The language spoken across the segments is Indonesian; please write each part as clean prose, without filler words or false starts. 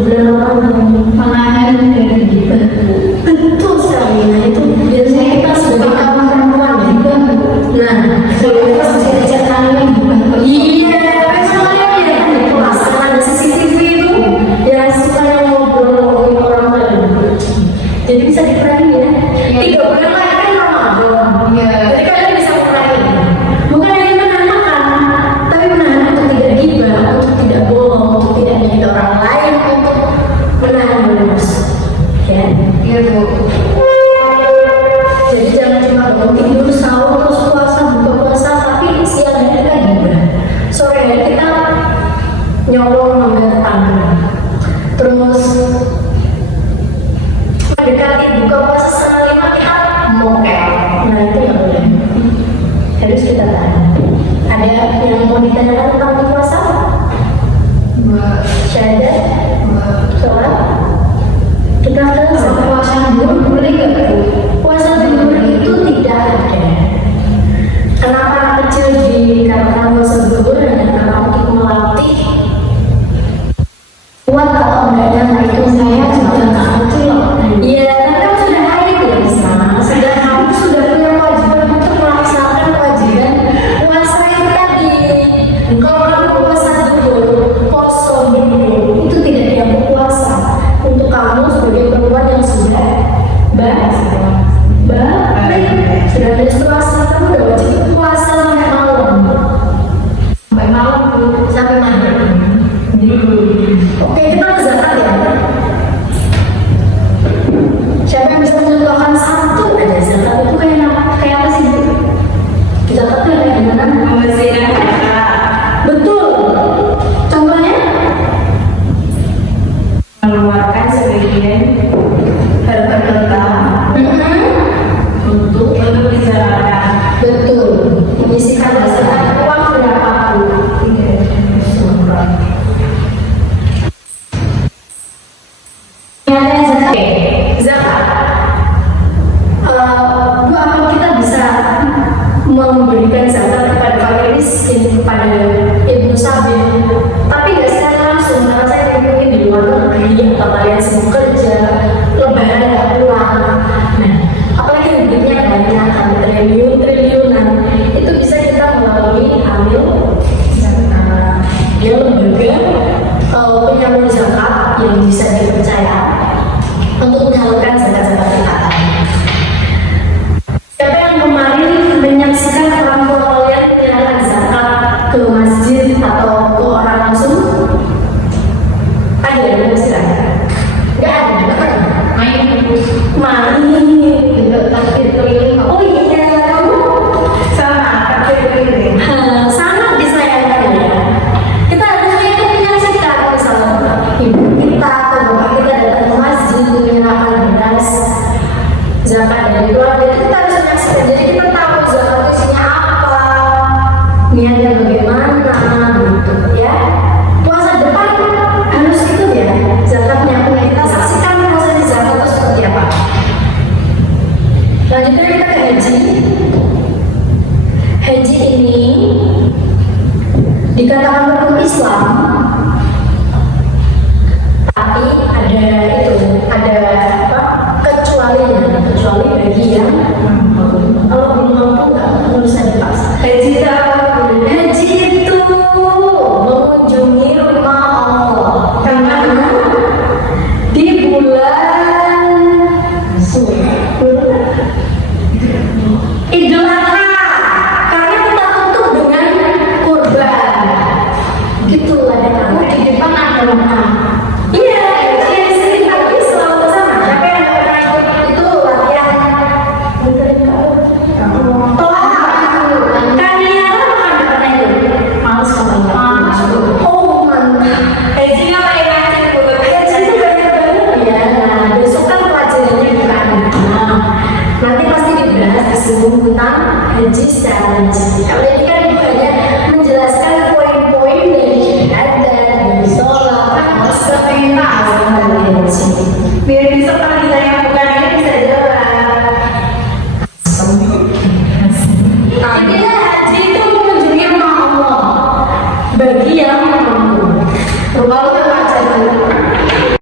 bulan Ramadan menahan dari gibah. betul sekali. Nah itu biasanya kita sebagai kawan perempuan ya. Nah kalau kita masih ceritakan iya, misalnya ya kan di kelas kan ada CCTV itu yang suka yang ngobrol orang lain. Jadi bisa dikurangi ya. 3 bulan lagi kan Ramadan. Iya. Jadi kalian bisa kurangi. Bukan hanya menahan, tapi menahan untuk tidak gibah, untuk tidak bohong, untuk tidak menyakiti orang lain, untuk menahan emosi. Ya. Iya Bu. Jadi jangan cuma bangun tidur sahur terus puasa buka puasa tapi siang hari kita gibah, sore hari kita nyolong manggil tetangga, terus mendekati buka puasa setengah 5 kita mokel. Nah itu nggak boleh, harus kita tahan. Ada yang mau ditanyakan tentang puasa? Mbak. Syahadat, sholat, kita ke Puasa dulu boleh nggak Bu? puasa zuhur itu tidak ada. Kenapa anak kecil dikatakan puasa zuhur hanya karena untuk melatih kuat atau enggaknya itu saya juga nggak ngerti loh. Iya, tapi kan sudah haid ya Isma. Sudah kamu sudah punya kewajiban untuk melaksanakan kewajiban puasa itu tadi. Kalau kamu puasa zuhur, kosong dulu, itu tidak dianggap puasa untuk kamu sebagai perempuan yang sudah balik, sudah menstruasi, kamu udah wajib puasa sampai malam. Sampai malam Bu, sampai maghrib. Oke, kita ke zakat ya. Siapa yang bisa mencontohkan satu aja zakat itu kayak apa sih Bu? Zakat itu kayak gimana? Membersihkan harta. Betul. Contohnya? Mengeluarkan sebagian harta kita untuk dizakat. Betul. Menyisihkan zakat uang berapa Bu? Ada zakat. Zakat. Bu, apa kita bisa memberikan zakat kepada fakir miskin, kepada Ibnu Sabil? Tapi nggak secara langsung, karena saya mungkin di luar negeri atau kalian sibuk kerja, lebaran nggak pulang. Nah, apalagi yang duitnya banyak, kan triliunan, itu bisa kita melalui ambil zakat. Dia lembaga penyalur zakat yang bisa dipercaya untuk menyalurkan zakat-zakat kita. Siapa yang kemarin menyaksikan orang tua kalian menyalurkan zakat ke masjid atau ke orang langsung? Ada yang silakan. Nggak ada, kan? Main Takbir keliling. Oh iya, kamu sama takbir keliling. sangat disayangkan ya. Kita harusnya itu menyaksikan misalnya ibu kita atau bapak kita datang ke masjid untuk menyerahkan beras zakat dari keluarga, kita harus menyaksikan. Jadi kita tahu zakat itu isinya apa, niatnya bagaimana, gitu ya. Puasa depan harus itu ya, zakatnya punya kita saksikan proses zakat itu seperti apa. Lanjutnya kita ke haji. Haji ini dikatakan rukun Islam, tapi ada apa? Kecuali bagi yang kalau belum mampu nggak bisa dipaksa. Haji tahu. Haji itu mengunjungi rumah Allah karena di bulan Idul Adha, karena kita tutup dengan kurban. Gitulah ya kamu di depan ada rumah. Iya, di sini tapi selalu sama. Siapa yang nggak pernah ikut itu latihan? Toa. Kalian kan nggak pernah ikut. Males kalau nggak. Oh mantap. Hajinya pakai kancing Bu. Haji itu banyak banget ya. Nah, besok kan pelajarannya di Nah, nanti pasti dibahas disinggung tentang haji secara rinci. Kalau ini kan ibu hanya menjelaskan poin-poin dari syahadat, dari sholat, Pengen tahu. dari haji. Biar besok kalau ditanya bukan ini bisa jawab. Jadi haji itu mengunjungi rumah Allah bagi yang mampu. Rumah Allah apa aja?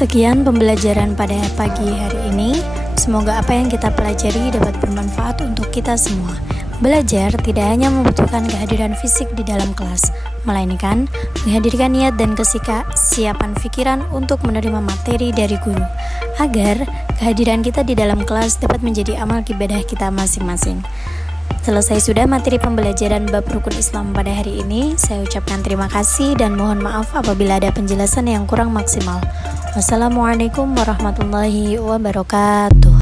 Sekian pembelajaran pada pagi hari ini. Semoga apa yang kita pelajari dapat bermanfaat untuk kita semua. Belajar tidak hanya membutuhkan kehadiran fisik di dalam kelas, melainkan menghadirkan niat dan kesiapan pikiran untuk menerima materi dari guru, agar kehadiran kita di dalam kelas dapat menjadi amal ibadah kita masing-masing. Selesai sudah materi pembelajaran bab rukun Islam pada hari ini. Saya ucapkan terima kasih dan mohon maaf apabila ada penjelasan yang kurang maksimal. Wassalamualaikum warahmatullahi wabarakatuh.